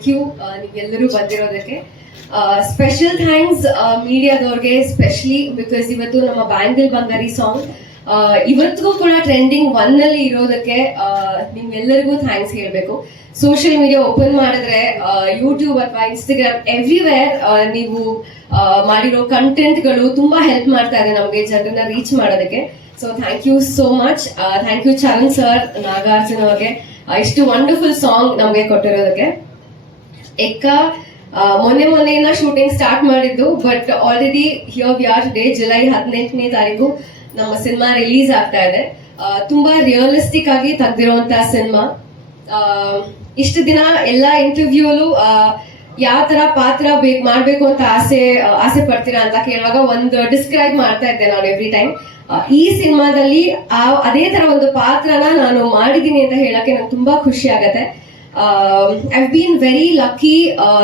Thank you ನೀವೆಲ್ಲರೂ ಬಂದಿರೋದಕ್ಕೆ. Special thanks ಮೀಡಿಯಾದವ್ರಿಗೆ, specially because ಇವತ್ತು ನಮ್ಮ ಬ್ಯಾಂಗಲ್ ಬಂಗಾರಿ ಸಾಂಗ್ ಇವತ್ತಿಗೂ ಕೂಡ ಟ್ರೆಂಡಿಂಗ್ 1 ಅಲ್ಲಿ ಇರೋದಕ್ಕೆ ನಿಮ್ಗೆಲ್ಲರಿಗೂ ಥ್ಯಾಂಕ್ಸ್ ಹೇಳಬೇಕು. ಸೋಷಿಯಲ್ ಮೀಡಿಯಾ ಓಪನ್ ಮಾಡಿದ್ರೆ ಯೂಟ್ಯೂಬ್ ಅಥವಾ ಇನ್ಸ್ಟಾಗ್ರಾಮ್ ಎವ್ರಿವೇರ್ ನೀವು ಮಾಡಿರೋ ಕಂಟೆಂಟ್ಗಳು ತುಂಬಾ ಹೆಲ್ಪ್ ಮಾಡ್ತಾ ಇದೆ ನಮಗೆ ಜನರನ್ನ ರೀಚ್ ಮಾಡೋದಕ್ಕೆ. So thank you so much. Thank you Charan sir, Nagarjuna ಅವ್ರಿಗೆ ಇಷ್ಟು ವಂಡರ್ಫುಲ್ ಸಾಂಗ್ ನಮಗೆ ಕೊಟ್ಟಿರೋದಕ್ಕೆ. ಎಕ್ಕ ಮೊನ್ನೆಯಿಂದ ಶೂಟಿಂಗ್ ಸ್ಟಾರ್ಟ್ ಮಾಡಿದ್ದು, but already here we are today. July 18ನೇ ತಾರೀಕು ನಮ್ಮ ಸಿನಿಮಾ ರಿಲೀಸ್ ಆಗ್ತಾ ಇದೆ. ತುಂಬಾ ರಿಯಲಿಸ್ಟಿಕ್ ಆಗಿ ತೆಗ್ದಿರುವಂತಹ ಸಿನಿಮಾ. ಇಷ್ಟು ದಿನ ಎಲ್ಲಾ ಇಂಟರ್ವ್ಯೂಲು ಯಾವ ತರ ಪಾತ್ರ ಮಾಡ್ಬೇಕು ಅಂತ ಆಸೆ ಪಡ್ತೀರಾ ಅಂತ ಕೇಳುವಾಗ ಒಂದು ಡಿಸ್ಕ್ರೈಬ್ ಮಾಡ್ತಾ ಇದ್ದೆ ನಾನು ಎವ್ರಿ ಟೈಮ್. ಈ ಸಿನಿಮಾದಲ್ಲಿ ಅದೇ ತರ ಒಂದು ಪಾತ್ರನ ನಾನು ಮಾಡಿದೀನಿ ಅಂತ ಹೇಳಕ್ಕೆ ನಂಗೆ ತುಂಬಾ ಖುಷಿ ಆಗತ್ತೆ. I been very lucky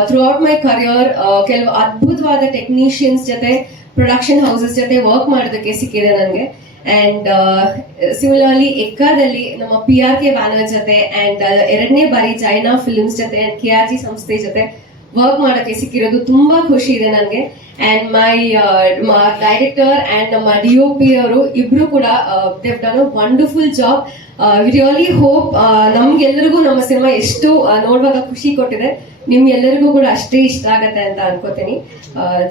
through out my career. ಕೆಲವು ಅದ್ಭುತವಾದ ಟೆಕ್ನಿಷಿಯನ್ಸ್ ಜೊತೆ, ಪ್ರೊಡಕ್ಷನ್ ಹೌಸಸ್ ಜೊತೆ ವರ್ಕ್ ಮಾಡೋದಕ್ಕೆ ಸಿಕ್ಕಿದೆ ನನಗೆ. ಅಂಡ್ ಸಿಮಿಲರ್ಲಿ ಎಕ್ಕಾದಲ್ಲಿ ನಮ್ಮ PRK ಬ್ಯಾನರ್ ಜೊತೆ ಅಂಡ್ 2ನೇ ಬಾರಿ ಜೈನಾ ಫಿಲ್ಮ್ಸ್ ಜೊತೆ ಅಂಡ್ KRG ಸಂಸ್ಥೆ ಜೊತೆ ವರ್ಕ್ ಮಾಡೋಕ್ಕೆ ಸಿಕ್ಕಿರೋದು ತುಂಬಾ ಖುಷಿ ಇದೆ ನನಗೆ. ಅಂಡ್ ಮೈ ಡೈರೆಕ್ಟರ್ ಅಂಡ್ ನಮ್ಮ DOP ಅವರು ಇಬ್ರು ಕೂಡ they've done a wonderful job. We really hope ನಮ್ಗೆಲ್ಲರಿಗೂ ನಮ್ಮ ಸಿನಿಮಾ ಎಷ್ಟು ನೋಡುವಾಗ ಖುಷಿ ಕೊಟ್ಟಿದೆ, ನಿಮ್ಗೆಲ್ಲರಿಗೂ ಕೂಡ ಅಷ್ಟೇ ಇಷ್ಟ ಆಗತ್ತೆ ಅಂತ ಅನ್ಕೋತೀನಿ.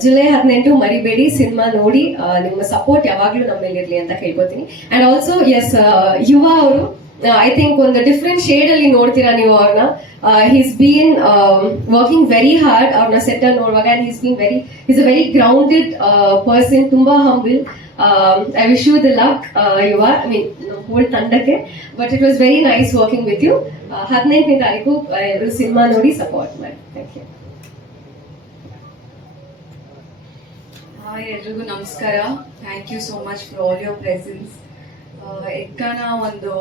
ಜುಲೈ 18 ಮರಿಬೇಡಿ, ಸಿನಿಮಾ ನೋಡಿ. ನಿಮ್ಮ ಸಪೋರ್ಟ್ ಯಾವಾಗ್ಲೂ ನಮ್ಮಲ್ಲಿರ್ಲಿ ಅಂತ ಕೇಳ್ಕೊತೀನಿ. ಅಂಡ್ ಆಲ್ಸೋ ಎಸ್, ಯುವ ಅವರು ಐ ಥಿಂಕ್ ಒಂದು ಡಿಫ್ರೆಂಟ್ ಶೇಡ್ ಅಲ್ಲಿ ನೋಡ್ತೀರಾ ನೀವು ಅವ್ರನ್ನ. He's been working very hard ಅವ್ರನ್ನ ಸೆಟ್ ಅಲ್ಲಿ ನೋಡುವಾಗ. And is a very grounded person, ತುಂಬಾ humble. I wish you the luck Yuva, I mean whole ತಂಡಕ್ಕೆ. But it was very nice working with you. 18ನೇ ತಾರೀಕು ಎಲ್ಲರೂ ಸಿನಿಮಾ ನೋಡಿ ಸಪೋರ್ಟ್ ಮಾಡಿ. Thank you. ಹಾಯ್, ಎಲ್ರಿಗೂ ನಮಸ್ಕಾರ. Thank you so much for all your presence. ಎಕ್ಕನ ಒಂದು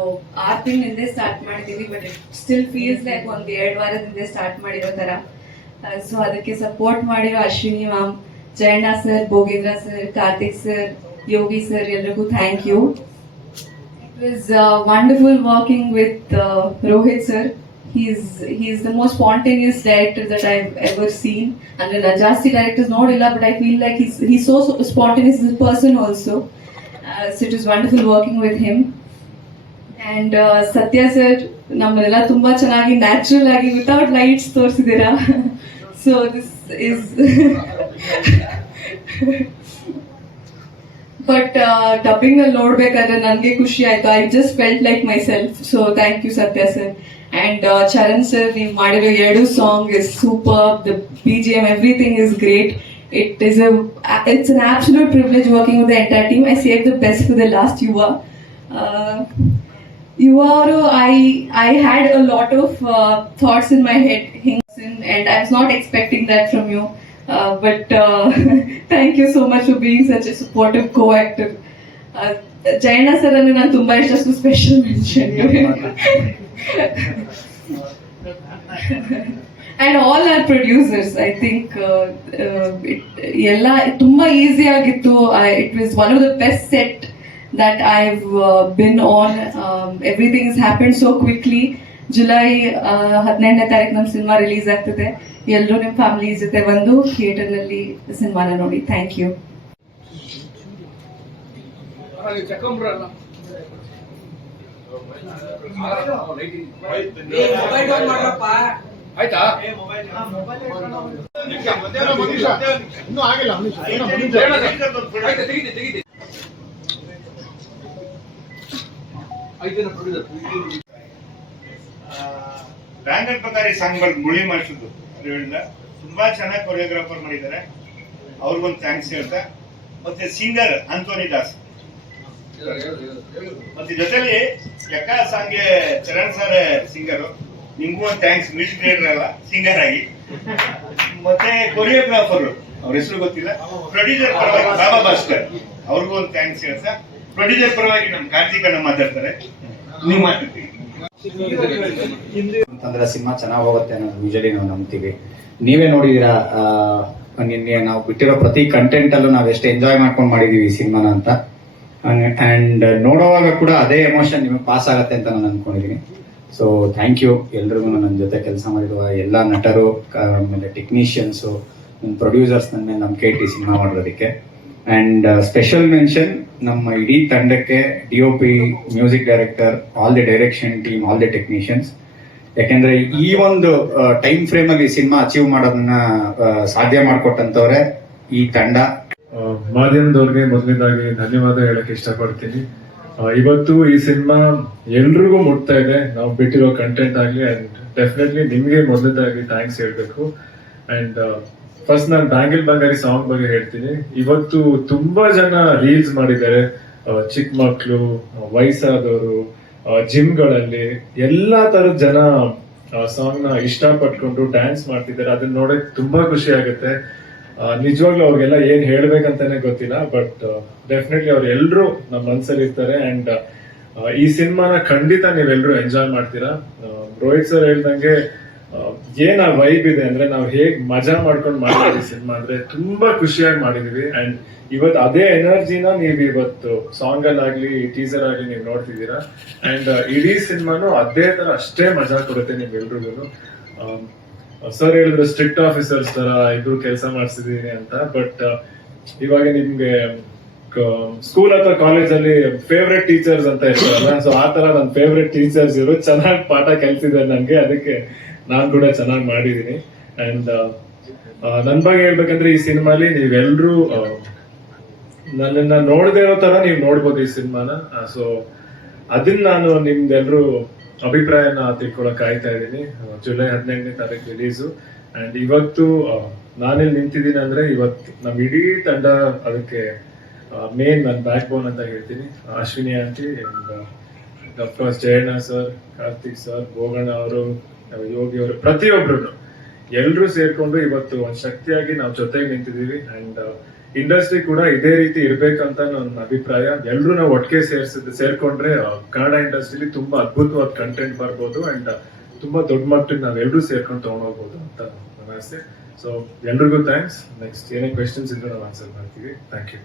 6 ತಿಂಗಳಿಂದ ಸ್ಟಾರ್ಟ್ ಮಾಡಿದೀವಿ, but it still feels like ಒಂದು 2 ವಾರದಿಂದ ಸ್ಟಾರ್ಟ್ ಮಾಡಿರೋ ತರ. ಸೊ ಅದಕ್ಕೆ ಸಪೋರ್ಟ್ ಮಾಡಿರೋ Ashwini ma'am, Jayanna sir, Bhogendra sir, Karthik sir, Yogi sir, ಎಲ್ರಿಗೂ thank you. It was wonderful working with Rohit sir. He's the most spontaneous director that I've ever seen. And Najasti directors nodilla, but I feel like he's so spontaneous as a person also. So it was wonderful working with him. And Satya sir, nammella tumba chanagi natural agi without lights torsidira. So this is but dubbing ನಲ್ಲಿ ನೋಡ್ಬೇಕಾದ್ರೆ ನನ್ಗೆ ಖುಷಿ ಆಯ್ತು. I just felt like myself. So thank you Satya sir. And Charan sir, ನೀವು ಮಾಡಿರೋ 2 song is super. The BGM, everything is great. It's an absolute privilege working with the entire team. I saved the best for the last Yuva. Yuva, I had a lot of thoughts in my head, and I was not expecting that from you. But thank you so much for being such a supportive co-actor. Jayana sir annu nan tumba ishta, special mention. And all our producers, I think ella tumba easy agittu. It was one of the best set that I've been on. Everything has happened so quickly. July 18ನೇ ತಾರೀಕು ನಮ್ಮ cinema release ಆಗ್ತದೆ. ಎಲ್ಲರೂ ನಿಮ್ಮ family ಜೊತೆ ಬಂದು theatre ನಲ್ಲಿ ಸಿನಿಮಾನ ನೋಡಿ. Thank you. ಆಯ್ತಾ? ಬ್ಯಾಂಗಲ್ ಬಂಗಾರಿ ಸಾಂಗ್ ಮುಳಿ ಮಾಡಿಸಿದ್ದು ಅದರಿಂದ ತುಂಬಾ ಚೆನ್ನಾಗಿ ಕೊರಿಯೋಗ್ರಾಫರ್ ಮಾಡಿದ್ದಾರೆ. ಅವ್ರಿಗೊಂದು ಥ್ಯಾಂಕ್ಸ್ ಹೇಳ್ತಾ, ಮತ್ತೆ ಸಿಂಗರ್ ಆಂಟೋನಿ ದಾಸ್, ಮತ್ತೆ ಜೊತೆಲಿ ಎಕ್ಕ ಸಾಂಗ್ಗೆ ಚರಣ್ ಸರ್ ಸಿಂಗರು. ನಿಮ್ಗೂ ಒಂದು ಥ್ಯಾಂಕ್ಸ್, ಮ್ಯೂಸಿಕ್ ಡೈರೆಕ್ಟರ್ ಅಲ್ಲ, ಸಿಂಗರ್ ಆಗಿ. ಮತ್ತೆ ಕೊರಿಯೋಗ್ರಾಫರ್ ಅವ್ರ ಹೆಸರು ಗೊತ್ತಿಲ್ಲ, ಪ್ರೊಡ್ಯೂಸರ್ ಪರವಾಗಿ ಬಾಬಾ ಭಾಸ್ಕರ್, ಅವ್ರಿಗೂ ಒಂದು ಥ್ಯಾಂಕ್ಸ್ ಹೇಳ್ತಾ, ಪ್ರೊಡ್ಯೂಸರ್ ಪರವಾಗಿ ನಮ್ ಕಾರ್ತಿಕ್ ಅಣ್ಣ ಮಾತಾಡ್ತಾರೆ. ನೀವು ಮಾತಾಡ್ತೀವಿ ಅಂತಂದ್ರೆ ಸಿನಿಮಾ ಚೆನ್ನಾಗಿ ಹೋಗುತ್ತೆ ಅನ್ನೋದು ಯೂಶಲಿ ನಾವು ನಂಬ್ತೀವಿ. ನೀವೇ ನೋಡಿದೀರಾ, ನಿನ್ನೆ ನಾವು ಬಿಟ್ಟಿರೋ ಪ್ರತಿ ಕಂಟೆಂಟ್ ಅಲ್ಲೂ ನಾವು ಎಷ್ಟು ಎಂಜಾಯ್ ಮಾಡ್ಕೊಂಡು ಮಾಡಿದೀವಿ ಈ ಸಿನಿಮಾನ ಅಂತ. ಅಂಡ್ ನೋಡುವಾಗ ಕೂಡ ಅದೇ ಎಮೋಷನ್ ನಿಮಗೆ ಪಾಸ್ ಆಗತ್ತೆ ಅಂತ ನಾನು ಅನ್ಕೊಂಡಿದೀನಿ. ಸೊ ಥ್ಯಾಂಕ್ ಯು ಎಲ್ರಿಗೂ ನನ್ನ ಜೊತೆ ಕೆಲಸ ಮಾಡಿರುವ ಎಲ್ಲ ನಟರು, ಆಮೇಲೆ ಟೆಕ್ನಿಷಿಯನ್ಸು, ಪ್ರೊಡ್ಯೂಸರ್ಸ್ ನನ್ನ ಮೇಲೆ ನಂಬಿಕೆ ಇಟ್ಟು ಸಿನಿಮಾ ಮಾಡಿರೋದಕ್ಕೆ. ಆ್ಯಂಡ್ ಸ್ಪೆಷಲ್ ಮೆನ್ಷನ್ ನಮ್ಮ ಇಡೀ ತಂಡಕ್ಕೆ, DOP, music director, all the direction team, all the technicians. ಯಾಕೆಂದ್ರೆ ಈ ಒಂದು ಟೈಮ್ ಫ್ರೇಮ್ ಅಲ್ಲಿ ಸಿನಿಮಾ ಅಚೀವ್ ಮಾಡೋದನ್ನ ಸಾಧ್ಯ ಮಾಡಿಕೊಟ್ಟಂತವ್ರೆ ಈ ತಂಡ. ಮಾಧ್ಯಮದವ್ರಿಗೆ ಮೊದಲನೇದಾಗಿ ಧನ್ಯವಾದ ಹೇಳಕ್ ಇಷ್ಟಪಡ್ತೀನಿ. ಇವತ್ತು ಈ ಸಿನಿಮಾ ಎಲ್ರಿಗೂ ಮುಟ್ತಾ ಇದೆ, ನಾವು ಬಿಟ್ಟಿರೋ ಕಂಟೆಂಟ್ ಆಗ್ಲಿ. ಅಂಡ್ ಡೆಫಿನೆಟ್ಲಿ ನಿಮ್ಗೆ ಮೊದಲನೇದಾಗಿ ಥ್ಯಾಂಕ್ಸ್ ಹೇಳ್ಬೇಕು. ಅಂಡ್ ಫಸ್ಟ್ ನಾನು ಬ್ಯಾಂಗಲ್ ಬಂಗಾರಿ ಸಾಂಗ್ ಬಗ್ಗೆ ಹೇಳ್ತೀನಿ. ಇವತ್ತು ತುಂಬಾ ಜನ ರೀಲ್ಸ್ ಮಾಡಿದ್ದಾರೆ, ಚಿಕ್ಕ ಮಕ್ಕಳು, ವಯಸ್ಸಾದವರು, ಜಿಮ್ಗಳಲ್ಲಿ ಎಲ್ಲಾ ತರದ ಜನ ಸಾಂಗ್ ನ ಇಷ್ಟಪಟ್ಕೊಂಡು ಡ್ಯಾನ್ಸ್ ಮಾಡ್ತಿದ್ದಾರೆ. ಅದನ್ನ ನೋಡಕ್ ತುಂಬಾ ಖುಷಿ ಆಗುತ್ತೆ. ನಿಜವಾಗ್ಲೂ ಅವ್ರಿಗೆಲ್ಲ ಏನ್ ಹೇಳ್ಬೇಕಂತಾನೆ ಗೊತ್ತಿಲ್ಲ, ಬಟ್ ಡೆಫಿನೆಟ್ಲಿ ಅವ್ರು ಎಲ್ರು ನಮ್ಮ ಮನ್ಸಲ್ಲಿ ಇರ್ತಾರೆ. ಅಂಡ್ ಈ ಸಿನಿಮಾನ ಖಂಡಿತ ನೀವೆಲ್ರು ಎಂಜಾಯ್ ಮಾಡ್ತೀರಾ. ರೋಹಿತ್ ಸರ್ ಹೇಳ್ದಂಗೆ ಏನ್ ಆ ವೈಬ್ ಇದೆ ಅಂದ್ರೆ, ನಾವು ಹೇಗ್ ಮಜಾ ಮಾಡ್ಕೊಂಡು ಮಾಡಿದ್ವಿ ಸಿನಿಮಾ ಅಂದ್ರೆ ತುಂಬಾ ಖುಷಿಯಾಗಿ ಮಾಡಿದೀವಿ. ಅಂಡ್ ಇವತ್ತು ಅದೇ ಎನರ್ಜಿನ ನೀವು ಇವತ್ತು ಸಾಂಗ್ ಅಲ್ಲಾಗ್ಲಿ, ಟೀಸರ್ ಆಗ್ಲಿ ನೀವು ನೋಡ್ತಿದ್ದೀರಾ. ಅಂಡ್ ಇಡೀ ಸಿನಿಮಾನು ಅದೇ ತರ ಅಷ್ಟೇ ಮಜಾ ಕೊಡುತ್ತೆ ನಿಮ್ಗೆಲ್ರಿಗೂ. ಸರ್ ಹೇಳಿದ್ರು ಸ್ಟ್ರಿಕ್ಟ್ ಆಫೀಸರ್ಸ್ ತರ ಇಬ್ರು ಕೆಲಸ ಮಾಡಿಸಿದೀನಿ ಅಂತ, ಬಟ್ ಇವಾಗ ನಿಮ್ಗೆ ಸ್ಕೂಲ್ ಅಥವಾ ಕಾಲೇಜ್ ಅಲ್ಲಿ ಫೇವ್ರೆಟ್ ಟೀಚರ್ಸ್ ಅಂತ ಇರ್ತಾರಲ್ಲ, ಸೊ ಆ ತರ ನನ್ನ ಫೇವ್ರೆಟ್ ಟೀಚರ್ಸ್ ಇವರು ಚೆನ್ನಾಗಿ ಪಾಠ ಕಲ್ಸಿದ್ದಾರೆ ನನ್ಗೆ. ಅದಕ್ಕೆ ನಾನ್ ಕೂಡ ಚೆನ್ನಾಗಿ ಮಾಡಿದೀನಿ. ಅಂಡ್ ನನ್ ಬಗ್ಗೆ ಹೇಳ್ಬೇಕಂದ್ರೆ ಈ ಸಿನಿಮಾಲಿ ನೀವೆಲ್ರೂ ನನ್ನನ್ನ ನೋಡದೇ ಇರೋ ತರ ನೀವು ನೋಡ್ಬೋದು ಈ ಸಿನಿಮಾನ. ಸೊ ಅದನ್ನ ನಾನು ನಿಮ್ದೆಲ್ರೂ ಅಭಿಪ್ರಾಯನ ತಿಳ್ಕೊಳಕ್ ಕಾಯ್ತಾ ಇದ್ದೀನಿ. ಜುಲೈ 18ನೇ ತಾರೀಕು ರಿಲೀಸು. ಅಂಡ್ ಇವತ್ತು ನಾನೆಲ್ಲಿ ನಿಂತಿದ್ದೀನಿ ಅಂದ್ರೆ, ಇವತ್ತು ನಮ್ ಇಡೀ ತಂಡ ಅದಕ್ಕೆ ಮೇನ್ ನನ್ನ ಬ್ಯಾಕ್ ಬೋನ್ ಅಂತ ಹೇಳ್ತೀನಿ. Ashwini aunty and of course Jayanna sir, Karthik sir, Boganna ಅವರು, ಯೋಗಿ ಅವರು, ಪ್ರತಿಯೊಬ್ರು ಎಲ್ರು ಸೇರ್ಕೊಂಡು ಇವತ್ತು ಒಂದ್ ಶಕ್ತಿಯಾಗಿ ನಾವು ಜೊತೆಗೆ ನಿಂತಿದೀವಿ. ಅಂಡ್ ಇಂಡಸ್ಟ್ರಿ ಕೂಡ ಇದೇ ರೀತಿ ಇರ್ಬೇಕಂತ ನನ್ನ ಅಭಿಪ್ರಾಯ. ಎಲ್ರು ನಾವು ಒಟ್ಟಿಗೆ ಸೇರ್ಕೊಂಡ್ರೆ ಕನ್ನಡ ಇಂಡಸ್ಟ್ರಿಲಿ ತುಂಬಾ ಅದ್ಭುತವಾದ ಕಂಟೆಂಟ್ ಬರ್ಬೋದು. ಅಂಡ್ ತುಂಬಾ ದೊಡ್ಡ ಮಟ್ಟಿಗೆ ನಾವ್ ಎಲ್ರು ಸೇರ್ಕೊಂಡು ತಗೊಂಡೋಗ್ಬೋದು ಅಂತ ನನ್ನ ಆಸೆ. ಸೊ ಎಲ್ರಿಗೂ ಥ್ಯಾಂಕ್ಸ್. ನೆಕ್ಸ್ಟ್ ಏನೇ ಕ್ವೆಶನ್ಸ್ ಇದ್ರೆ ನಾವು ಆನ್ಸರ್ ಮಾಡ್ತೀವಿ. Thank you.